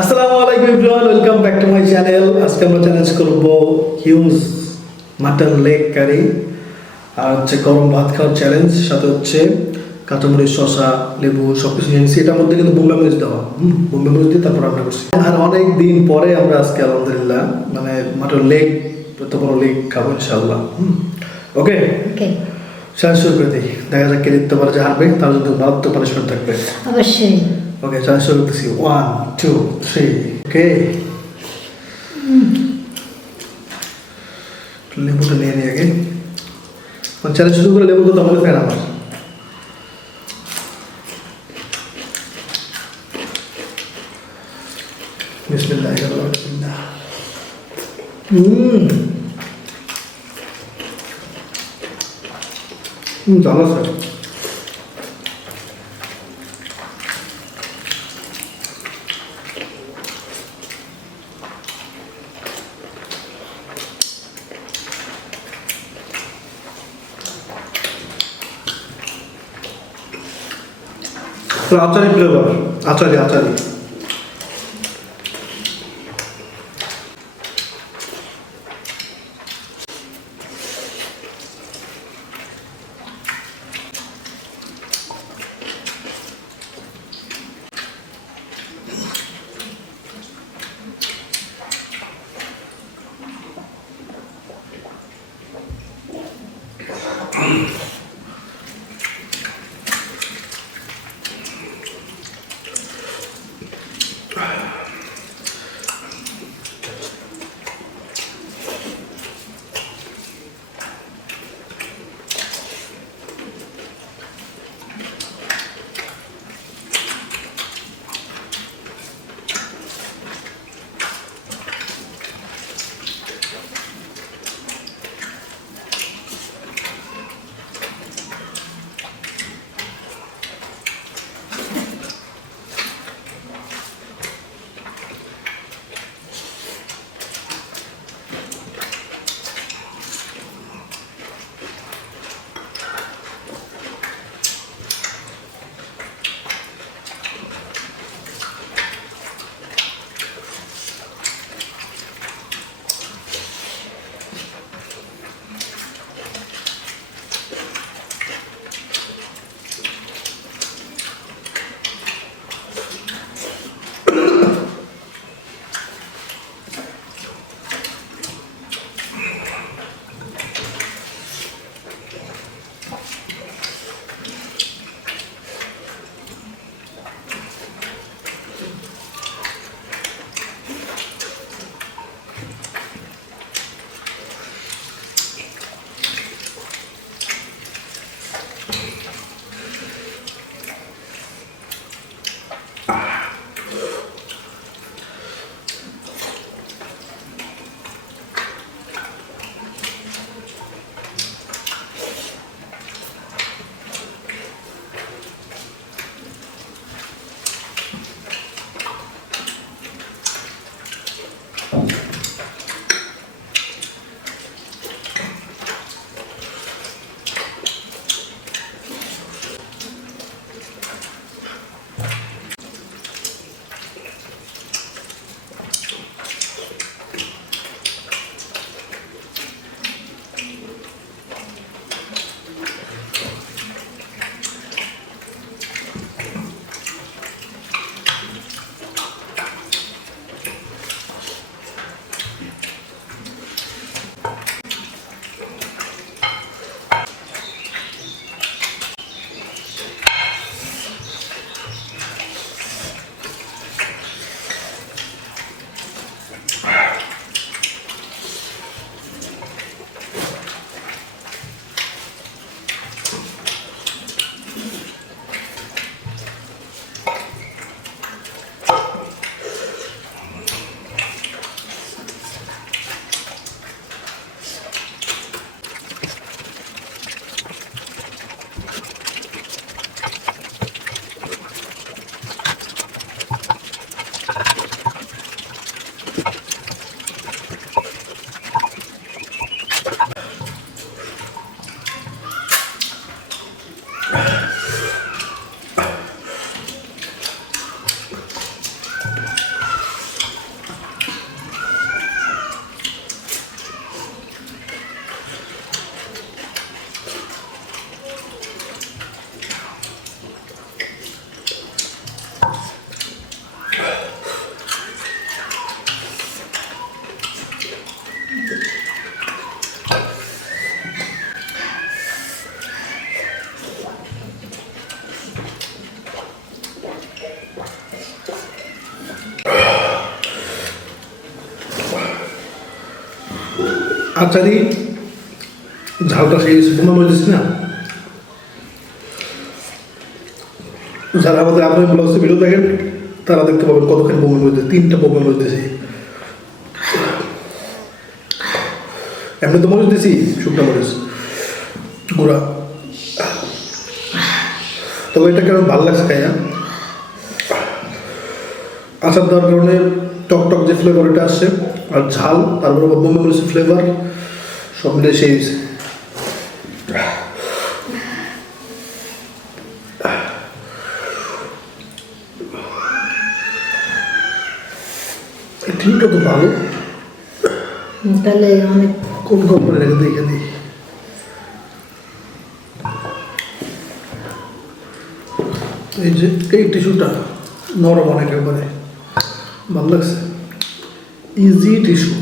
আসসালামু আলাইকুম everyone, welcome back to my channel. আজকে আমরা চ্যালেঞ্জ করব হিউজ মাটন লেগ কারি আর হচ্ছে গরম ভাত খাওয়ার চ্যালেঞ্জ। সাথে হচ্ছে কাঁচামরিচ, শসা, লেবু সব কিছু নিয়ে নিচ্ছি। এটার মধ্যে কিন্তু বোম্বে মরিচ দেওয়া, বোম্বে মরিচ দিয়ে তারপর রান্না করছি। আর অনেক দিন পরে আমরা আজকে আলহামদুলিল্লাহ মানে মাটন লেগ, এত বড় লেগ খাবো ইনশাআল্লাহ। ওকে, চ্যালেঞ্জ শুরু করে দিই। দেখা যাক কে জিততে পারে, যে হারবে তার জন্য মারাত্মক পানিশমেন্ট থাকবে অবশ্যই। ওকে, চ্যালেঞ্জ শুরু করতেছি। 1 2 3। ওকে, লেবুটা নিয়ে নিই আগে। চ্যালেঞ্জ শুরু করে লেবু তো আমাদের ফ্যান আমার। বিসমিল্লাহির রহমানির রহিম। ভালো স্যার। আচারি ফ্লেভার, আচারি আচারি। আচারি ঝালটা সেই বোমা বলছিস না, যারা আমাদের আপনার ব্লগসে ভিডিও দেখেন তারা দেখতে পাবেন কতখানি বোমা বলতে, 3টা বোমা বলতেছি। এমনি তো মরিচ দিছি, শুকনো মরিচ গুঁড়া। তবে এটা কেমন ভালো লাগছে খাইয়া, আচার দেওয়ার কারণে টক টক যে ফ্লেভার এটা আসছে, আর ঝাল, তারপরে বোম্বে মরিচের ফ্লেভার সব মিলে সেই ঠিকটা তো ভালো। তাহলে অনেক কোন করে রেখে দিই এখানে। এই যে এই টিস্যুটা নরম অনেক, একবারে ভালো লাগছে, ইজি টিস্যু।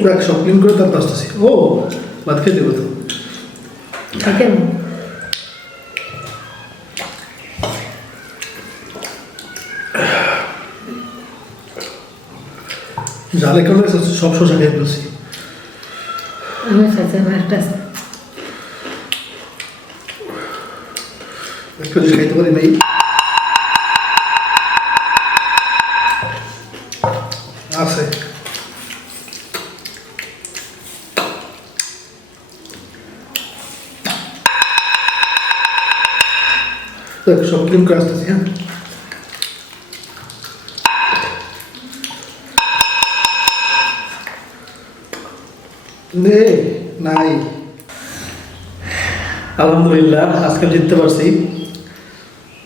ওরা সব ক্লিন করে তারপর আসতেছি। ও ভাত খেয়ে দেবো তো থাকে না। জালে কারণে সব শসা খেয়ে ফেলছি। আমার সাথে আমার একটা একটু যদি খাইতে পারি নাই আছে। সব ক্লিন করে আসতেছি। হ্যাঁ নাই, আলহামদুলিল্লাহ আজকে জিততে পারছি।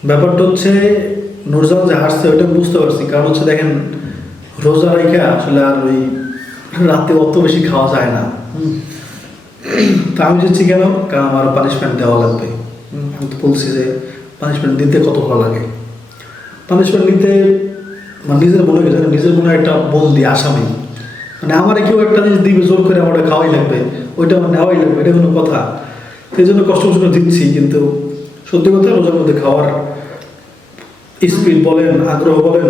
ব্যাপারটা হচ্ছে নুরজান যে হাসছে ওইটা বুঝতে পারছি, কারণ হচ্ছে দেখেন রোজা রেখে আসলে আর ওই রাতে অত বেশি খাওয়া যায় না। তা আমি জিতছি কেন, কারণ আমার পানিশমেন্ট দেওয়া লাগবে। আমি তো বলছি যে পানিশমেন্ট দিতে কত ভালো লাগে, পানিশমেন্ট নিতে মানে নিজের মনে গেছে, নিজের মনে একটা বন্দি আসামি, মানে আমার কেউ একটা জিনিস দিবে জোর করে আমার খাওয়াই লাগবে, ওইটা আমার নেওয়াই লাগবে, এটা কোনো কথা। সেই জন্য কষ্ট কষ্ট দিচ্ছি, কিন্তু সত্যি কথা রোজার মধ্যে খাওয়ার স্পিড বলেন, আগ্রহ বলেন,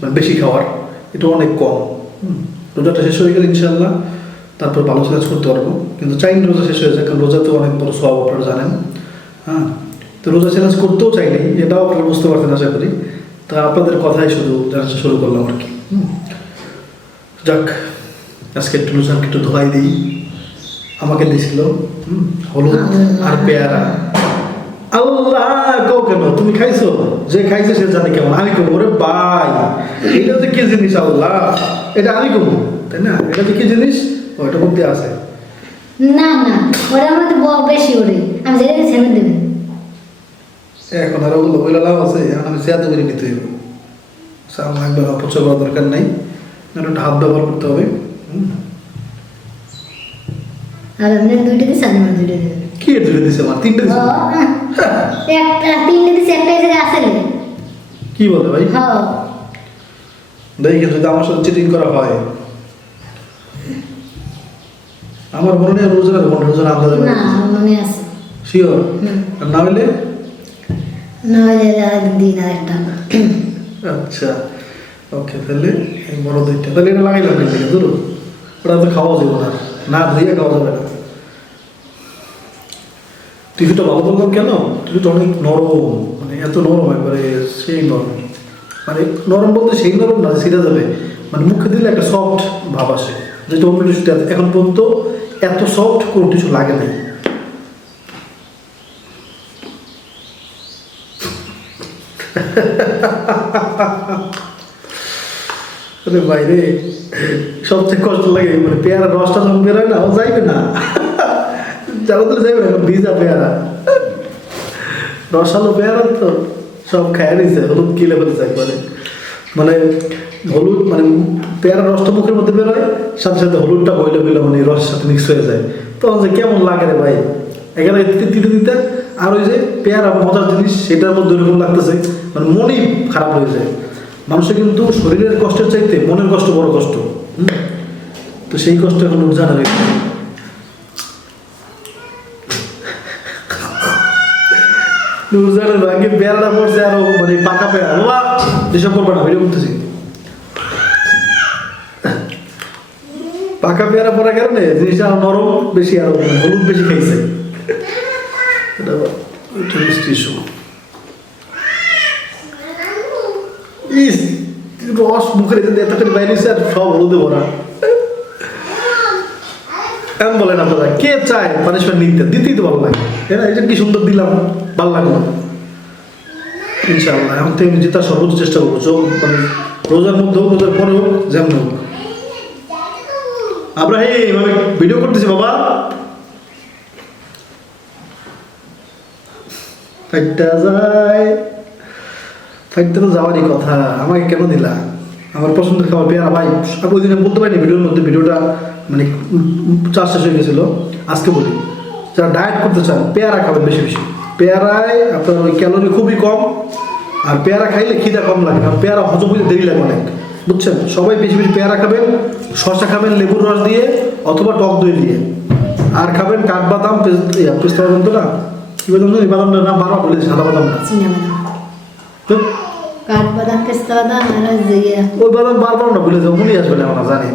মানে বেশি খাওয়ার এটা অনেক কম। রোজাটা শেষ হয়ে গেলে ইনশাল্লাহ তারপর ভালো চ্যালেঞ্জ করতে পারবো, কিন্তু চাই না রোজা শেষ হয়ে যায়, কারণ রোজাতে অনেক বড় সওয়াব আপনারা জানেন। হ্যাঁ, তো রোজা চ্যালেঞ্জ করতেও চাইনি, এটাও আপনারা বুঝতে পারতেন আশা করি। তা আপনাদের কথাই শুধু জানাতে শুরু করলাম আর কি। যাক, আজকে একটু রোজানকে একটু ধোলাই দিই। আমাকে দিয়েছিল হলুদ আর পেয়ারা। আল্লাহ কও কেন, তুমি খাইছো? যে খাইছে সে জানে কেমন। আমি কব ওরে ভাই এটা যে কি জিনিস, আল্লাহ এটা আমি কব, তাই না? এটা যে কি জিনিস ওইটার মধ্যে আছে। না না, ওরা আমাদের বেশি ওরে, আমি যেটা ছেড়ে দেবেন এখন আর ওগুলো ওইগুলো লাভ আছে, এখন আমি চেয়াতে করে নিতে হইব। সামনে একবার অপচয় করার দরকার নাই, একটা হাত ব্যবহার করতে হবে। আর আপনার দুইটা দিচ্ছে, আমি আমার দুইটা দেবেন। কি ধরে দিছে? আমার 3টে দিছে। একটা 3টে দিচ্ছে, একটা জায়গায় আসলে কি বলে ভাই? হ্যাঁ দেখে যদি আমার সাথে চিটিং করা হয়, আমার মনে নেই রোজার রোজার আমরা দেবো না, মনে আছে। শিওর? না হইলে না হলে দিন আর একটা। আচ্ছা ওকে, তাহলে এই বড় 2টা তাহলে এটা লাগাইলাম কিন্তু ধরো ওটা তো খাওয়া যাবে না, না ধুয়ে খাওয়া যাবে না। টিভিটা ভালো বললাম কেন, টিভিটা অনেক নরম, মানে এত নরম একবারে সেই নরম, মানে নরম বলতে সেই নরম না ছিঁড়া যাবে, মানে মুখে দিলে একটা সফট ভাব আসে, যেটা অন্য টিস্যুতে এখন পর্যন্ত এত সফট কোনো টিস্যু লাগে নাই। বাইরে সবচেয়ে কষ্ট লাগে মানে পেয়ারা রসটা যখন বেরোয় না, ও যাইবে না, যারা তো যাইবে না, ভিজা পেয়ারা, রসালো পেয়ারা তো সব খায় নিছে, হলুদ কিলে ফেলেছে একবারে, মানে হলুদ মানে পেয়ারা রসটা মুখের মধ্যে বেরোয়, সাথে সাথে হলুদটা বইলে বইলে মানে রসের সাথে মিক্স হয়ে যায়, তখন যে কেমন লাগে রে ভাই, এখানে তিতে দিতে। আর ওই যে পেয়ারা মজার জিনিস, সেটার মধ্যে এরকম লাগতেছে মানে মনই খারাপ হয়ে যায়। মানুষের কিন্তু শরীরের কষ্টের চাইতে মনের কষ্ট বড় কষ্ট। তো সেই কষ্ট এখন জানা হয়েছে। নুরজানের ভাগ্যে পেয়ারা পড়ছে, আরো মানে পাকা পেয়ারা, বাবা এসব করবে না, ভিডিও করতেছি। পাকা পেয়ারা পড়ার কারণে জিনিসটা আরো নরম বেশি, আরো হলুদ বেশি খাইছে। এটা মিষ্টি ইস্যু। ইস, রস মুখের এতটাই বাইরে আর সব হলুদে ভরা। এমন বলেন আপনারা, কে চায় পানিশমেন্ট নিতে? দিতেই তো ভালো লাগে, তাই না? এটা কি সুন্দর দিলাম, ভালো লাগলো। ইনশাআল্লাহ এখন থেকে আমি জেতার সর্বোচ্চ চেষ্টা করবো, মানে রোজার মধ্যে হোক, রোজার পরে হোক, যেমন হোক। আব্রাহিম, আমি ভিডিও করতেছি বাবা। ফাইটটা যায়, ফাইটটা তো যাওয়ারই কথা, আমাকে কেন দিলা? আমার পছন্দের খাবার পেয়ারা ভাই। আমি ওই দিনে বলতে পারিনি ভিডিওর মধ্যে, ভিডিওটা মানে চার শেষ হয়ে গেছিলো। আজকে বলি, যারা ডায়েট করতে চান পেয়ারা খাবেন বেশি বেশি। পেয়ারায় আপনার ওই ক্যালোরি খুবই কম, আর পেয়ারা খাইলে খিদা কম লাগে, কারণ পেয়ারা হজম হতে দেরি লাগে অনেক, বুঝছেন? সবাই বেশি বেশি পেয়ারা খাবেন, শসা খাবেন লেবুর রস দিয়ে অথবা টক দই দিয়ে, আর খাবেন কাঠবাদাম, পেস্তা বাদাম, তো না কি বাদাম, এই বাদামটার নাম বারবার বলে সাদা বাদাম না, তো কাঠবাদাম, পেস্তা বাদাম আর ওই বাদাম বারবার না বলে যাও, মনে আসবে না, আমরা জানি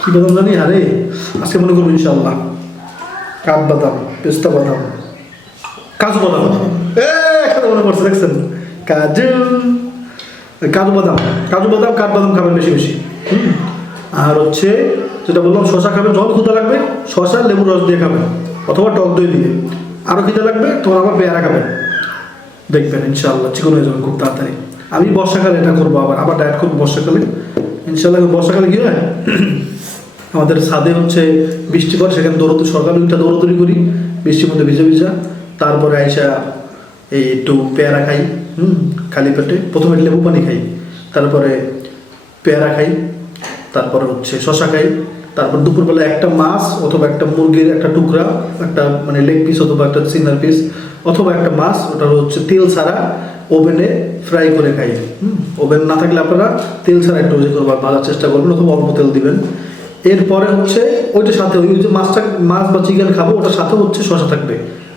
কি বাদাম জানি। আরে আজকে মনে করবো ইনশাল্লাহ কাঠবাদাম, পেস্তা বাদাম, কাজু বাদাম। একসাথে মনে পড়ছে, দেখছেন? কাজু বাদাম, কাজু বাদাম, কাঠবাদাম খাবেন বেশি বেশি। আর হচ্ছে যেটা বললাম, শশা খাবেন যখন ক্ষুদা লাগবে, শশা লেবুর রস দিয়ে খাবেন অথবা টক দই দিয়ে। আরও খিদে লাগবে তখন আবার পেয়ারা খাবেন, দেখবেন ইনশাআল্লাহ চিকন হয়ে যাবেন খুব তাড়াতাড়ি। আমি বর্ষাকালে এটা করবো, আবার ডায়েট করবো বর্ষাকালে ইনশাআল্লাহ। বর্ষাকালে কি হয়, আমাদের ছাদে হচ্ছে বৃষ্টি পড়ে, সেখানে দৌড়তে সকালে উঠে দৌড়দৌড়ি করি বৃষ্টির মধ্যে ভিজা ভিজা। তারপরে আইসা এই একটু পেয়ারা খাই, খালি পেটে। প্রথমে লেবু পানি খাই, তারপরে পেয়ারা খাই, তারপরে হচ্ছে শশা খাই। তারপর দুপুরবেলা একটা মাছ অথবা একটা মুরগির একটা টুকরা, একটা মানে লেগ পিস অথবা একটা সিনার পিস অথবা একটা মাছ, ওটা হচ্ছে তেল ছাড়া ওভেনে ফ্রাই করে খাই। ওভেন না থাকলে আপনারা তেল ছাড়া একটু করবার ভাজার চেষ্টা করবেন অথবা অল্প তেল দিবেন। এরপরে হচ্ছে ওইটার সাথে ওই যে মাছ বা চিকেন খাবো, ওটার সাথে হচ্ছে শশা থাকবে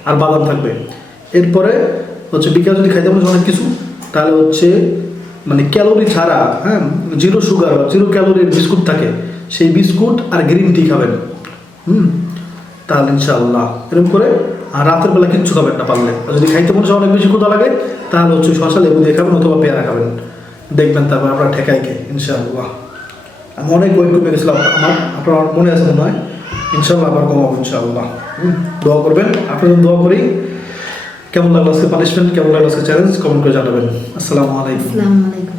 আর বাদাম থাকবে। এরপরে হচ্ছে বিকাল যদি খাইতে পারেন অনেক কিছু, তাহলে হচ্ছে মানে ক্যালোরি ছাড়া, হ্যাঁ, জিরো সুগার বা জিরো ক্যালোরির বিস্কুট থাকে, সেই বিস্কুট আর গ্রিন টি খাবেন। তাহলে ইনশাআল্লাহ এরকম করে। আর রাতের বেলা কিচ্ছু খাবেন না পারলে, আর যদি খাইতে মনে অনেক বেশি ক্ষুধা লাগে তাহলে হচ্ছে শশা লেবু দিয়ে খাবেন অথবা পেয়ারা খাবেন, দেখবেন তারপর আপনার ঠেকাই খেয়ে ইনশাআল্লাহ। আমি অনেক ওয়েট কমে গেছিলাম, আপনার মনে আছে মনে হয়, ইনশাআল্লাহ আবার কমাবো ইনশাআল্লাহ। দোয়া করবেন, আপনাদের দোয়া করি। কেমন লাগলো আজকে পানিশমেন্ট, কেমন লাগলো আজকে চ্যালেঞ্জ, কমেন্ট করে জানাবেন। আসসালামু আলাইকুম। আসসালামু আলাইকুম।